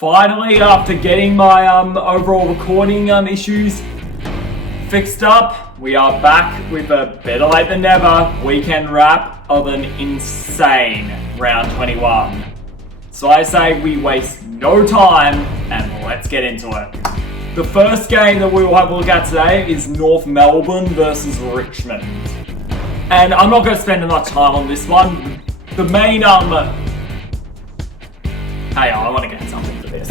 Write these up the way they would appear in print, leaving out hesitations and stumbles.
Finally, after getting my overall recording issues fixed up, we are back with a better late than never weekend wrap of an insane round 21. So I say we waste no time and let's get into it. The first game that we will have a look at today is North Melbourne versus Richmond. And I'm not going to spend enough time on this one. The main hey, I want to get something for this.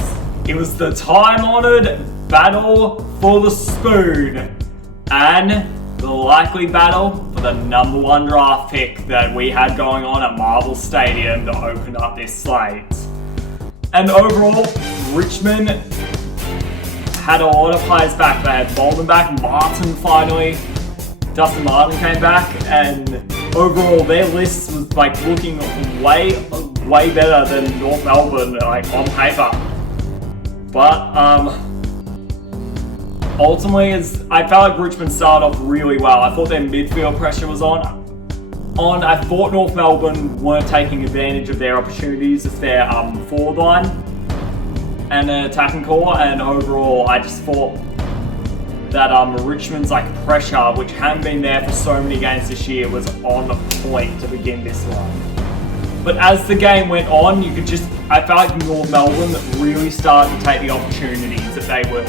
It was the time-honoured battle for the spoon and the likely battle for the number one draft pick that we had going on at Marvel Stadium to open up this slate. And overall, Richmond had a lot of players back. They had Bolden back, Martin finally, Dustin Martin came back, and overall their list was looking way better than North Melbourne on paper. But ultimately, I felt like Richmond started off really well. I thought their midfield pressure was on. I thought North Melbourne weren't taking advantage of their opportunities with their forward line and their attacking core, and overall I just thought that Richmond's pressure, which hadn't been there for so many games this year, was on point to begin this one. But as the game went on, I felt like North Melbourne really started to take the opportunities that they were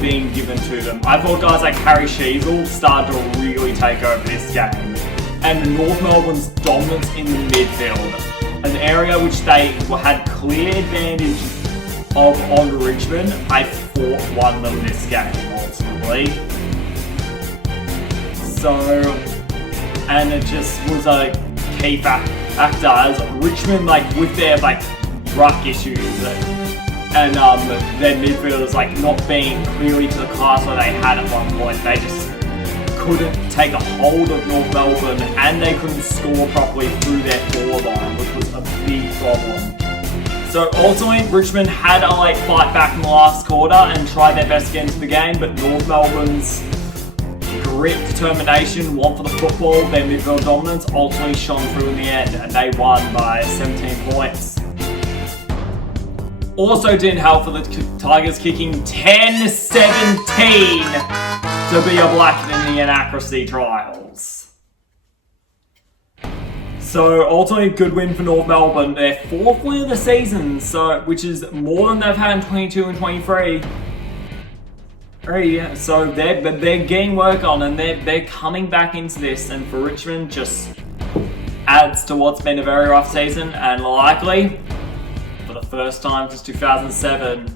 being given to them. I thought guys like Harry Sheezel started to really take over this game. And North Melbourne's dominance in the midfield, an area which they had clear advantage of on Richmond, I thought won them this game ultimately. So, and it just was a key factor as Richmond, with their ruck issues and their midfielders not being clearly to the class where they had at one point. They just couldn't take a hold of North Melbourne, and they couldn't score properly through their forward line, which was a big problem. So ultimately, Richmond had a late fight back in the last quarter and tried their best to get into the game, but North Melbourne's grit, determination, want for the football, their midfield dominance ultimately shone through in the end, and they won by 17 points. Also didn't help for the Tigers kicking 10-17 to be a black in the inaccuracy trials. So ultimately a good win for North Melbourne, their fourth win of the season, which is more than they've had in 22 and 23. So they're getting work on, and they're coming back into this, and for Richmond just adds to what's been a very rough season, and likely for the first time since 2007,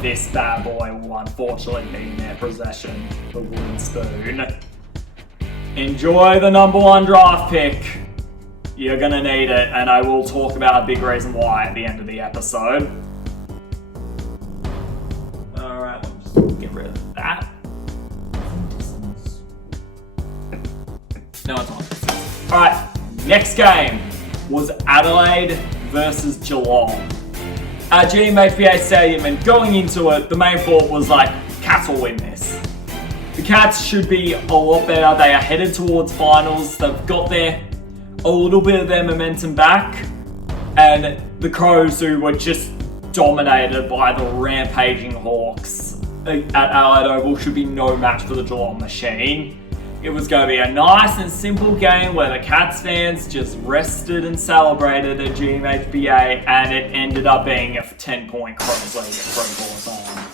this bad boy will unfortunately be in their possession, the wooden spoon. Enjoy the number one draft pick. You're gonna need it, and I will talk about a big reason why at the end of the episode. Alright, let's just get rid of that. No, it's not. Alright, next game was Adelaide versus Geelong at GMHBA Stadium, and going into it, the main thought was Cats will win this. The Cats should be a lot better. They are headed towards finals. They've got a little bit of their momentum back, and the Crows, who were just dominated by the rampaging Hawks at Adelaide Oval, should be no match for the Geelong machine. It was going to be a nice and simple game where the Cats fans just rested and celebrated at GMHBA, and it ended up being a 10-point Crows lead at 3-4 time.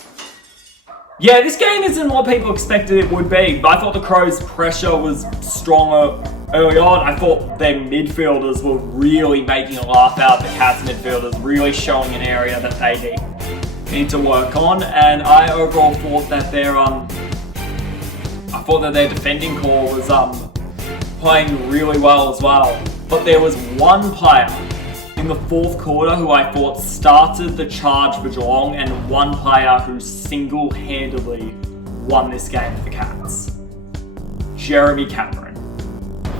Yeah, this game isn't what people expected it would be. I thought the Crows' pressure was stronger early on. I thought their midfielders were really making a laugh out of the Cats midfielders, really showing an area that they need to work on. And I overall thought that their defending core was playing really well as well. But there was one player in the fourth quarter who I thought started the charge for Geelong, and one player who single-handedly won this game for the Cats. Jeremy Cameron.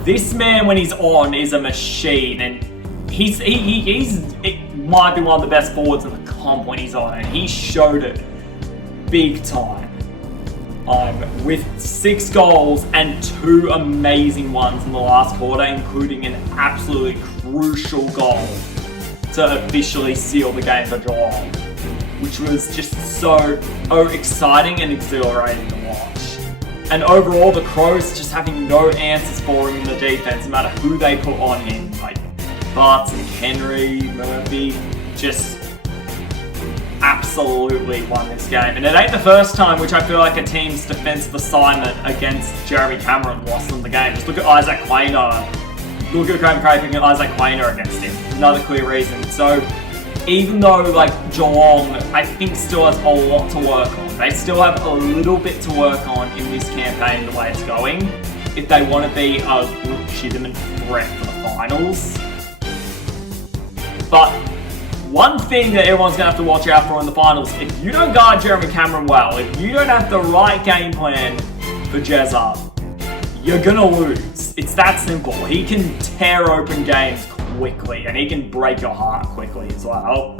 This man, when he's on, is a machine, and it might be one of the best forwards in the comp when he's on, and he showed it big time. With 6 goals and 2 amazing ones in the last quarter, including an absolutely crucial goal to officially seal the game for Geelong. which was just so exciting and exhilarating to watch. And overall, the Crows just having no answers for him in the defense, no matter who they put on him. Like Barton, Henry, Murphy, just absolutely won this game. And it ain't the first time which I feel like a team's defensive assignment against Jeremy Cameron lost them the game. Just look at Isaac Quaynor. Look at Graham Craping and Isaac Quaynor against him. Another clear reason. So even though like Geelong, I think still has a lot to work on. They still have a little bit to work on in this campaign the way it's going, if they want to be a legitimate threat for the finals. But one thing that everyone's going to have to watch out for in the finals, if you don't guard Jeremy Cameron well, if you don't have the right game plan for Jezza, you're going to lose. It's that simple. He can tear open games quickly, and he can break your heart quickly as well.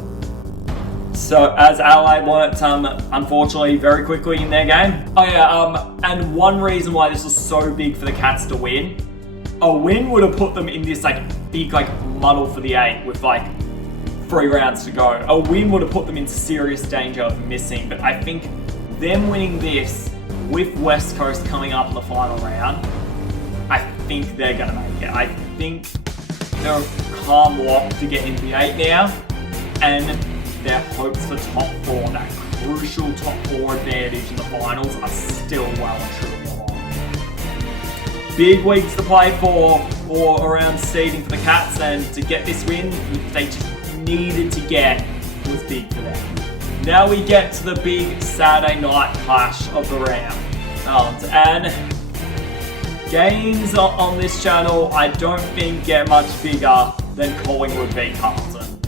So as Adelaide learnt, unfortunately, very quickly in their game. Oh yeah, and one reason why this was so big for the Cats to win, a win would have put them in this like big like muddle for the 8 with like 3 rounds to go. A win would have put them in serious danger of missing, but I think them winning this with West Coast coming up in the final round, I think they're going to make it. I think they're a calm lock to get into the 8 now, and their hopes for top 4, that crucial top 4 advantage in the finals, are still well and truly alive. Big weeks to play for around seeding for the Cats, and to get this win, they just needed to get was big for them. Now we get to the big Saturday night clash of the round. And games on this channel I don't think get much bigger than Collingwood v Carlton.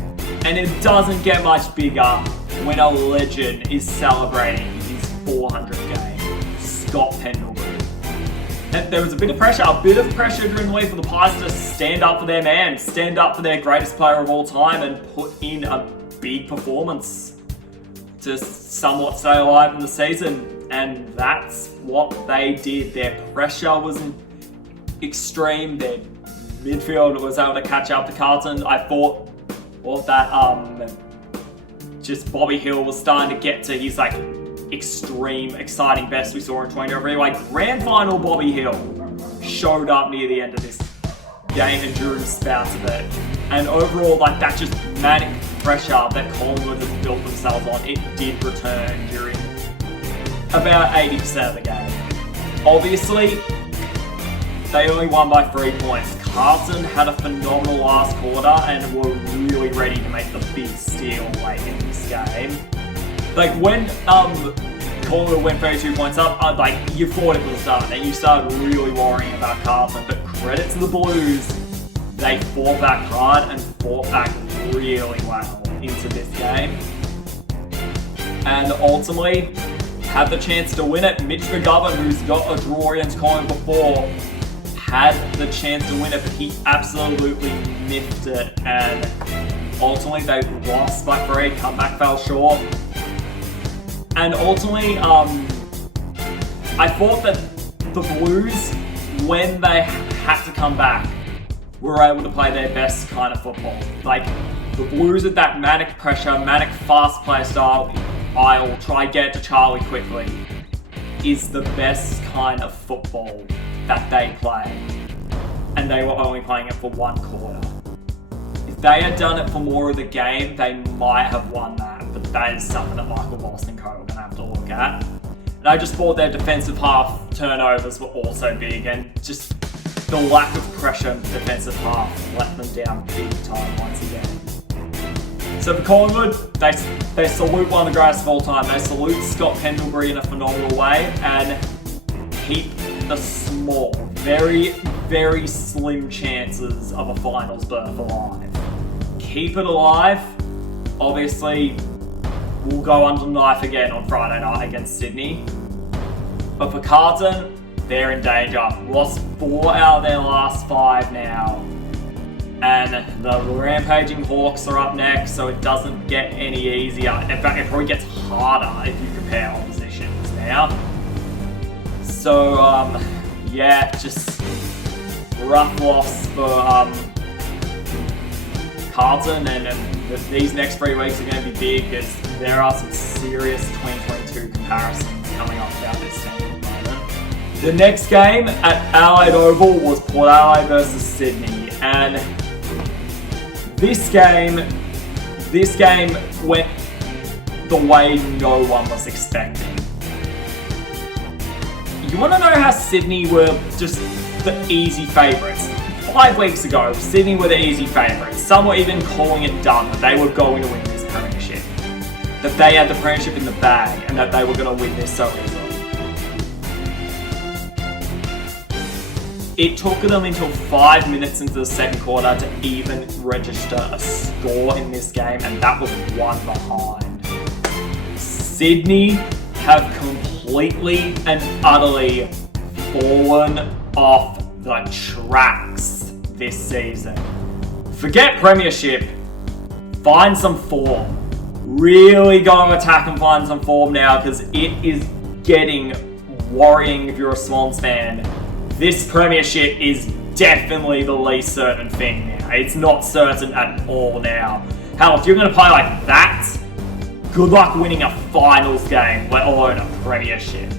And it doesn't get much bigger when a legend is celebrating his 400th game, Scott Pendlebury. And there was a bit of pressure during the week for the Pies to stand up for their man, stand up for their greatest player of all time, and put in a big performance to somewhat stay alive in the season. And that's what they did. Their pressure was extreme. Their midfield was able to catch up to Carlton. I thought that just Bobby Hill was starting to get to his like extreme, exciting best we saw in 2023. Like grand final Bobby Hill showed up near the end of this game and drew spouts of it. And overall, like that just manic pressure that Collingwood has built themselves on, it did return during about 80% of the game. Obviously, they only won by 3 points. Carlton had a phenomenal last quarter and were really ready to make the big steal late in this game. Like when Collingwood went 32 points up, like you thought it was done and you started really worrying about Carlton. But credit to the Blues, they fought back hard and fought back really well into this game. And ultimately, had the chance to win it. Mitch McGovern, who's got a draw against Collingwood before, had the chance to win it, but he absolutely miffed it, and ultimately they lost by 3, comeback fell short. And ultimately, I thought that the Blues, when they had to come back, were able to play their best kind of football. Like, the Blues with that manic pressure, manic fast play style, I'll try get it to Charlie quickly, is the best kind of football that they play. And they were only playing it for 1 quarter. If they had done it for more of the game, they might have won that. But that is something that Michael Walsh and co are going to have to look at. And I just thought their defensive half turnovers were also big, and just the lack of pressure in the defensive half let them down big time once again. So for Collingwood, they salute one of the greatest of all time. They salute Scott Pendlebury in a phenomenal way and keep the small, very, very slim chances of a finals berth alive. Keep it alive. Obviously, we'll go under the knife again on Friday night against Sydney. But for Carlton, they're in danger. Lost 4 out of their last 5 now. And the rampaging Hawks are up next, so it doesn't get any easier. In fact, it probably gets harder if you compare oppositions now. So, yeah, just rough loss for Carlton, and these next 3 weeks are going to be big because there are some serious 2022 comparisons coming up about this team at the moment. The next game at Adelaide Oval was Port Adelaide versus Sydney, and this game went the way no one was expecting. You want to know how Sydney were just the easy favourites? 5 weeks ago, Sydney were the easy favourites. Some were even calling it done, that they were going to win this premiership. That they had the premiership in the bag, and that they were going to win this so easily. It took them until 5 minutes into the second quarter to even register a score in this game, and that was 1 behind. Sydney have completely and utterly fallen off the tracks this season. Forget premiership, find some form. Really go to attack and find some form now, because it is getting worrying if you're a Swans fan. This premiership is definitely the least certain thing now. It's not certain at all now. Hell, if you're going to play like that, good luck winning a finals game, let alone a premiership.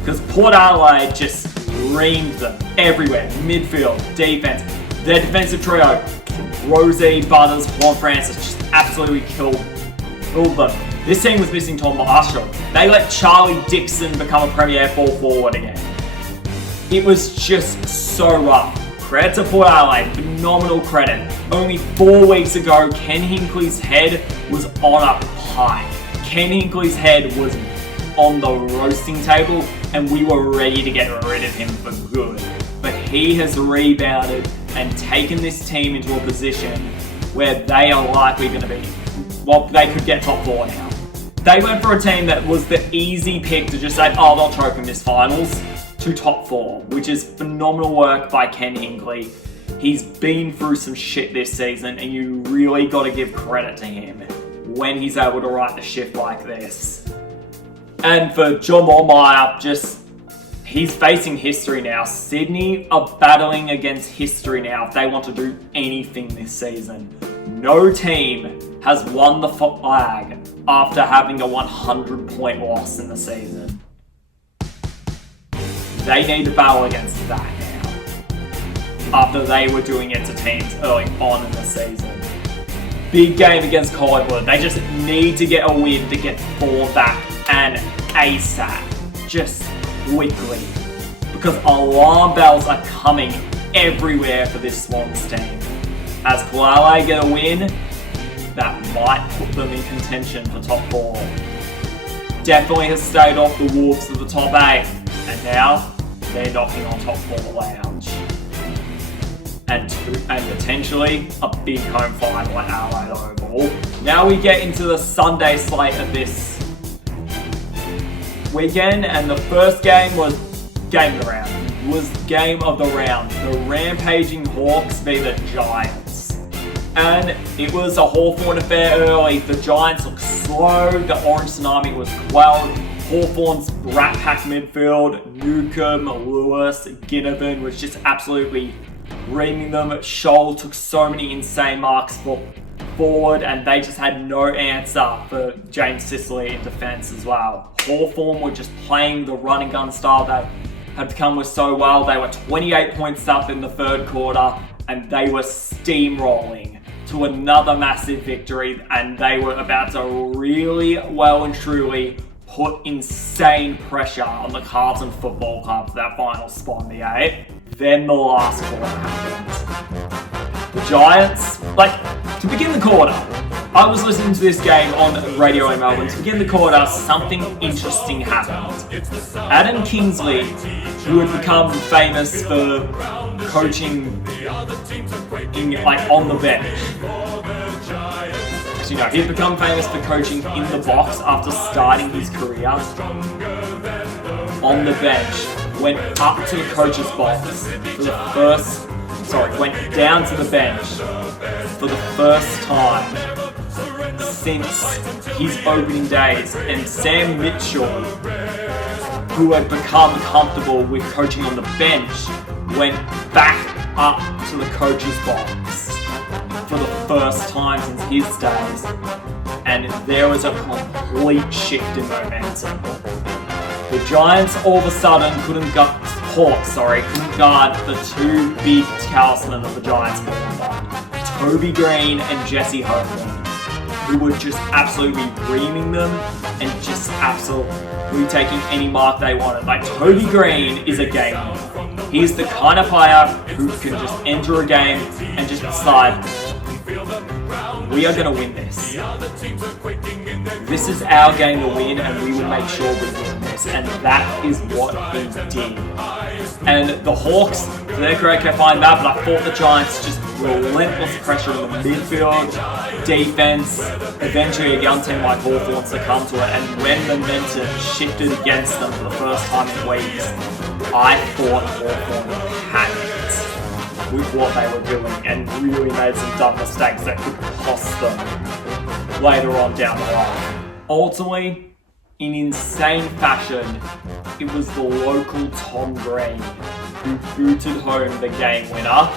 Because Port Adelaide just reamed them everywhere. Midfield, defense. Their defensive trio, Rosie, Butters, Juan Francis, just absolutely killed them. This team was missing Tom Marshall. They let Charlie Dixon become a premier full forward again. It was just so rough. Credit to Port Adelaide, phenomenal credit. Only 4 weeks ago, Ken Hinkley's head was on a pike. Ken Hinkley's head was on the roasting table, and we were ready to get rid of him for good. But he has rebounded and taken this team into a position where they are likely going to be, well, they could get top 4 now. They went for a team that was the easy pick to just say, oh, they'll choke in this finals, to top 4, which is phenomenal work by Ken Hinkley. He's been through some shit this season, and you really got to give credit to him when he's able to right the ship like this. And for John Longmire, he's facing history now. Sydney are battling against history now if they want to do anything this season. No team has won the flag after having a 100-point loss in the season. They need to battle against that now, after they were doing it to teams early on in the season. Big game against Collingwood. They just need to get a win to get 4 back, and ASAP, just quickly, because alarm bells are coming everywhere for this Swans team. As Palale get a win, that might put them in contention for top 4. Definitely has stayed off the Wolves to the top 8, and now they're knocking on top 4 lounge. And potentially a big home final at Adelaide Oval. Now we get into the Sunday slate of this weekend, and the first game was game of the round. Was game of the round. The Rampaging Hawks v the Giants. And it was a Hawthorn affair early. The Giants looked slow, the Orange Tsunami was quelled. Hawthorn's Rat Pack midfield, Newcomb, Lewis, Ginnivan was just absolutely reaming them. Scholl took so many insane marks forward, and they just had no answer for James Sicily in defence as well. Hawthorn were just playing the run and gun style they had become with so well. They were 28 points up in the third quarter, and they were steamrolling to another massive victory, and they were about to really well and truly put insane pressure on the Carlton Football Club for that final spot in the 8. Then the last quarter happened. The Giants, to begin the quarter, I was listening to this game on radio in Melbourne. To begin the quarter, something interesting happened. Adam Kingsley, who had become famous for coaching on the bench. Actually, no, he'd become famous for coaching in the box after starting his career on the bench. Went up to the coach's box went down to the bench for the first time since his opening days, and Sam Mitchell, who had become comfortable with coaching on the bench, went back up to the coach's box for the first time since his days, and there was a complete shift in momentum. The Giants all of a sudden couldn't guard the two big talismans of the Giants ball, Toby Green and Jesse Hogan, who were just absolutely reaming them and just absolutely taking any mark they wanted. Like, Toby Green is a game winner. He's the kind of player who can just enter a game and just decide, we are going to win this. This is our game to win, and we will make sure we win this. And that is what he did. And the Hawks, to their credit, kept finding that, but I thought the Giants just relentless pressure in the midfield, defense. Eventually, a young team like Hawthorn succumbed to it, and when momentum shifted against them for the first time in weeks, I thought Hawthorn panicked with what they were doing and really made some dumb mistakes that could cost them later on down the line. Ultimately, in insane fashion, it was the local Tom Green who booted home the game winner,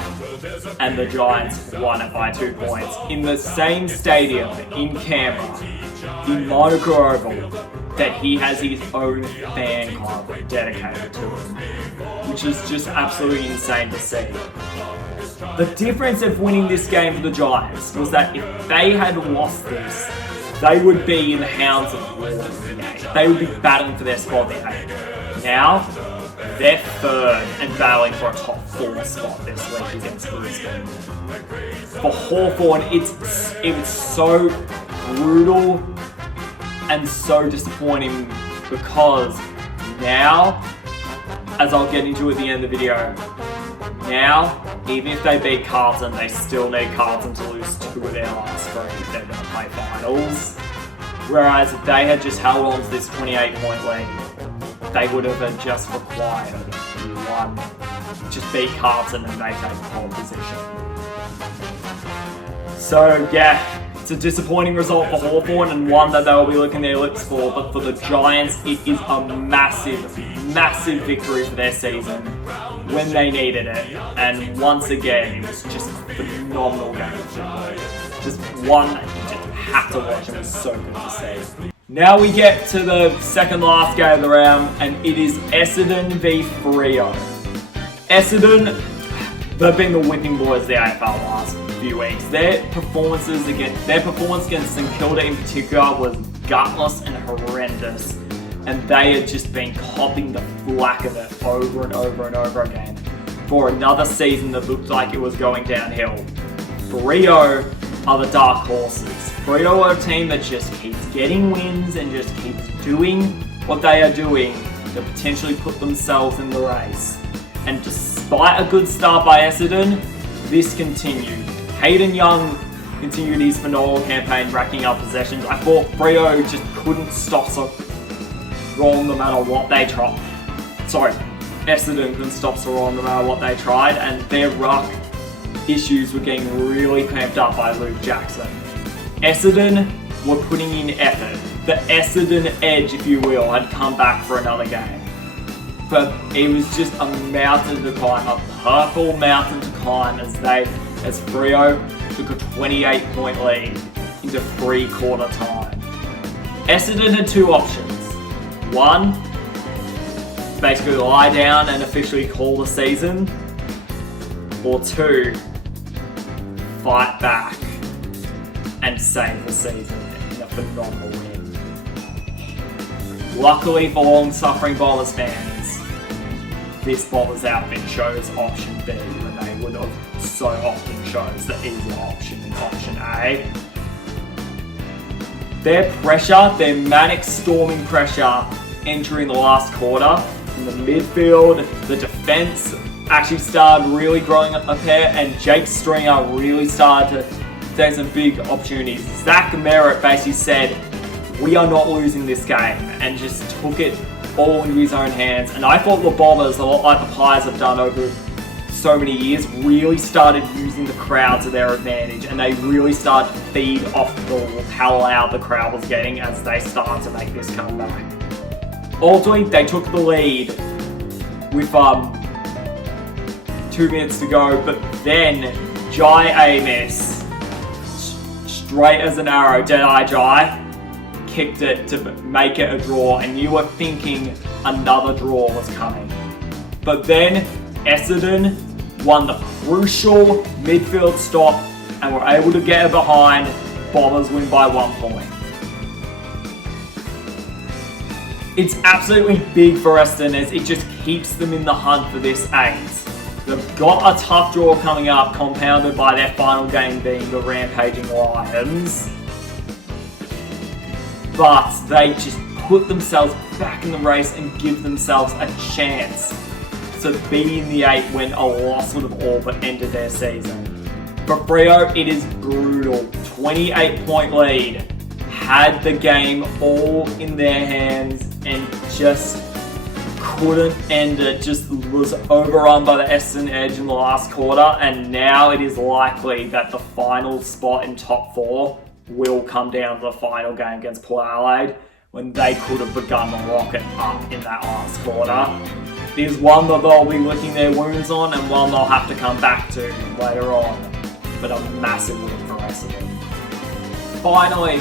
and the Giants won it by 2 points in the same stadium in Canberra, in Monaco Oval, that he has his own fan club dedicated to him, which is just absolutely insane to see. The difference of winning this game for the Giants was that if they had lost this, they would be in the hounds of war in the 8. They would be battling for their spot in the 8. Now, they're third and battling for a top 4 spot this week against Brisbane. For Hawthorn, it was so brutal and so disappointing because now, as I'll get into at the end of the video, now, even if they beat Carlton, they still need Carlton to lose 2 of their last 3 if they're going to play finals. Whereas if they had just held on to this 28-point lead, they would have just required 1, just beat Carlton and they take pole position. So yeah, it's a disappointing result for Hawthorn and one that they'll be licking their lips for, but for the Giants, it is a massive, massive victory for their season when they needed it. And once again, it was just a phenomenal game of football. Just one that you just had to watch and it was so good to see. Now we get to the second last game of the round, and it is Essendon v Freo. Essendon, they've been the whipping boys of the AFL last few weeks. Their performance against St Kilda in particular was gutless and horrendous, and they had just been copping the flack of it over and over and over again for another season that looked like it was going downhill. Freo are the dark horses. Freo are a team that just keeps getting wins and just keeps doing what they are doing to potentially put themselves in the race. And despite a good start by Essendon, this continued. Hayden Young continued his phenomenal campaign racking up possessions. I thought Freo just couldn't stop Sarong no matter what they tried. Essendon couldn't stop Sarong no matter what they tried, and their ruck issues were getting really clamped up by Luke Jackson. Essendon were putting in effort. The Essendon edge, if you will, had come back for another game. But it was just a mountain to climb, a purple mountain to climb as Freo took a 28-point lead into 3-quarter time. Essendon had 2 options. 1, basically lie down and officially call the season. Or 2, fight back and save the season in a phenomenal win. Luckily for long-suffering Bombers fans, this Bombers outfit chose option B when they would have so often chose the easier option in option A. Their pressure, their manic storming pressure entering the last quarter, in the midfield, the defence actually started really growing a pair, and Jake Stringer really started to take some big opportunities. Zach Merritt basically said, we are not losing this game, and just took it all into his own hands. And I thought the Bombers, a lot like the Pies have done over so many years, really started using the crowd to their advantage, and they really started to feed off how loud the crowd was getting as they started to make this comeback. Ultimately, they took the lead with 2 minutes to go, but then Jai Amos straight as an arrow, Deadeye Jai kicked it to make it a draw, and you were thinking another draw was coming. But then Essendon won the crucial midfield stop and were able to get it behind. Bombers win by 1 point. It's absolutely big for Essendon as it just keeps them in the hunt for this 8. They've got a tough draw coming up, compounded by their final game being the Rampaging Lions. But they just put themselves back in the race and give themselves a chance to be in the 8 when a loss would have all but ended their season. For Freo, it is brutal. 28-point lead. Had the game all in their hands and just couldn't end it. Just was overrun by the Essendon Edge in the last quarter, and now it is likely that the final spot in top 4 will come down to the final game against Port Adelaide, when they could have begun the rocket up in that last quarter. It is one that they'll be licking their wounds on, and one they'll have to come back to later on. But a massive win for Essendon. Finally,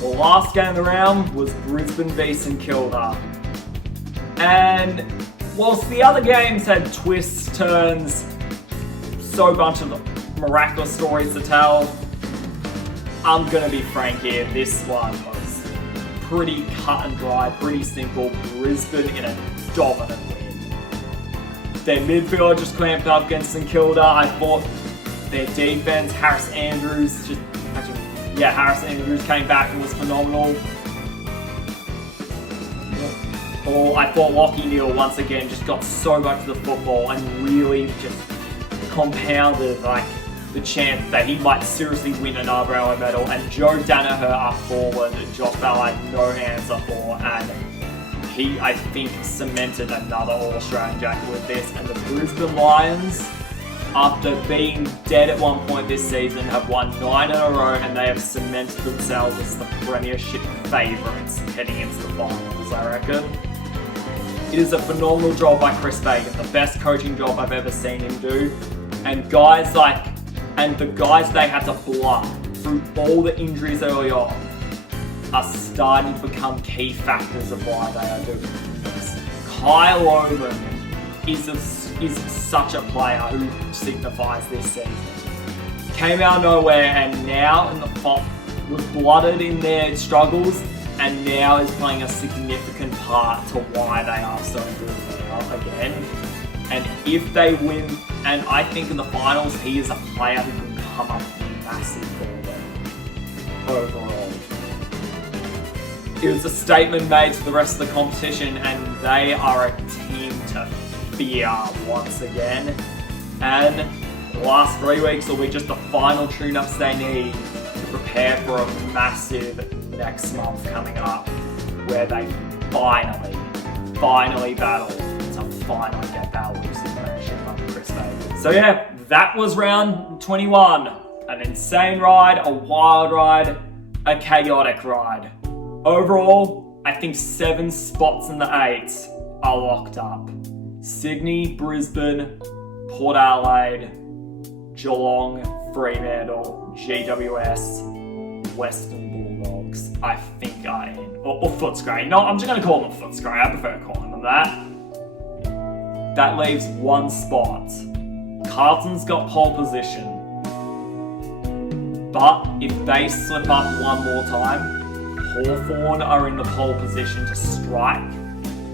the last game of the round was Brisbane v St Kilda. And whilst the other games had twists, turns, so bunch of miraculous stories to tell, I'm gonna be frank here, this one was pretty cut and dry, pretty simple. Brisbane in a dominant win. Their midfield just clamped up against St Kilda. I thought their defense, Harris Andrews came back and was phenomenal. I thought Lachie Neale once again just got so much of the football and really just compounded the chance that he might seriously win an Brownlow medal. And Joe Danaher up forward, Josh Bell had no answer for, and he, I think, cemented another All-Australian jacket with this. And the Brisbane Lions, after being dead at one point this season, have won 9 in a row, and they have cemented themselves as the premiership favourites heading into the finals, I reckon. It is a phenomenal job by Chris Fagan, the best coaching job I've ever seen him do. And the guys they had to block through all the injuries early on are starting to become key factors of why they are doing this. Kyle Owen is such a player who signifies this season. Came out of nowhere and now in the was blooded in their struggles, and now is playing a significant part to why they are so good now again. And if they win, and I think in the finals, he is a player who can come up massive for them overall. It was a statement made to the rest of the competition, and they are a team to fear once again. And the last 3 weeks will be just the final tune-ups they need to prepare for a massive next month coming up, where they finally battle to finally get that losing premiership under Chris Fagan. So yeah, that was round 21. An insane ride, a wild ride, a chaotic ride. Overall, I think 7 spots in the 8 are locked up. Sydney, Brisbane, Port Adelaide, Geelong, Fremantle, GWS, Western Bulldogs, I think are in. Or Footscray. No, I'm just going to call them Footscray. I prefer calling them that. That leaves 1 spot. Carlton's got pole position. But if they slip up one more time, Hawthorn are in the pole position to strike,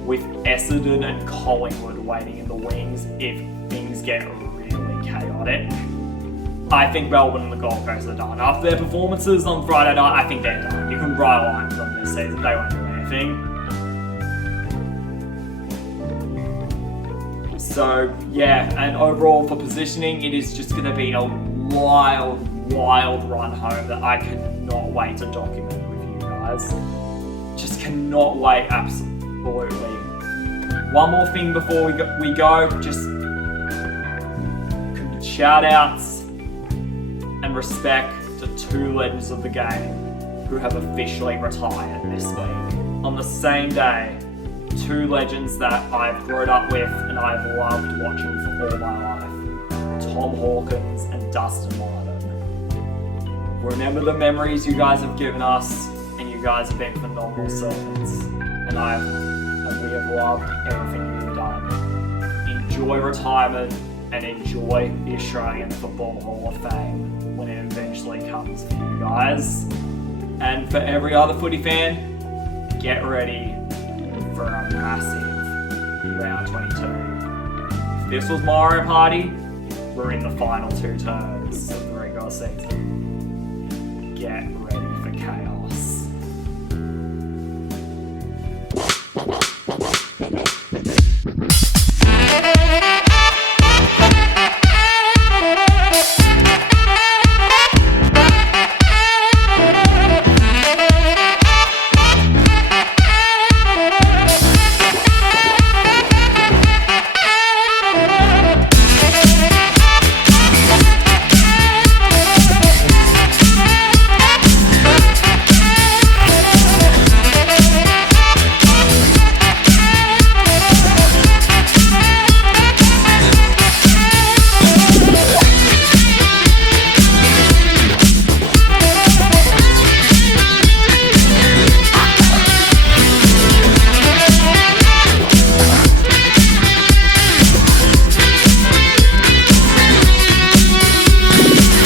with Essendon and Collingwood waiting in the wings if things get really chaotic. I think Melbourne and the Gold Coast are done. After their performances on Friday night, I think they're done. You can write a line for them this season, they won't do anything. So yeah, and overall for positioning, it is just going to be a wild run home that I cannot wait to document with you guys. Just cannot wait, absolutely. One more thing before we go, just shout outs and respect to 2 legends of the game who have officially retired this week. On the same day, 2 legends that I've grown up with and I've loved watching for all my life. Tom Hawkins and Dustin Martin. Remember the memories you guys have given us, and you guys have been phenomenal servants. And we have loved everything you've done. Enjoy retirement and enjoy the Australian Football Hall of Fame when it eventually comes for you guys. And for every other footy fan, get ready for a massive round 22. If this was Mario Party, we're in the final 2 turns of the regular season. Get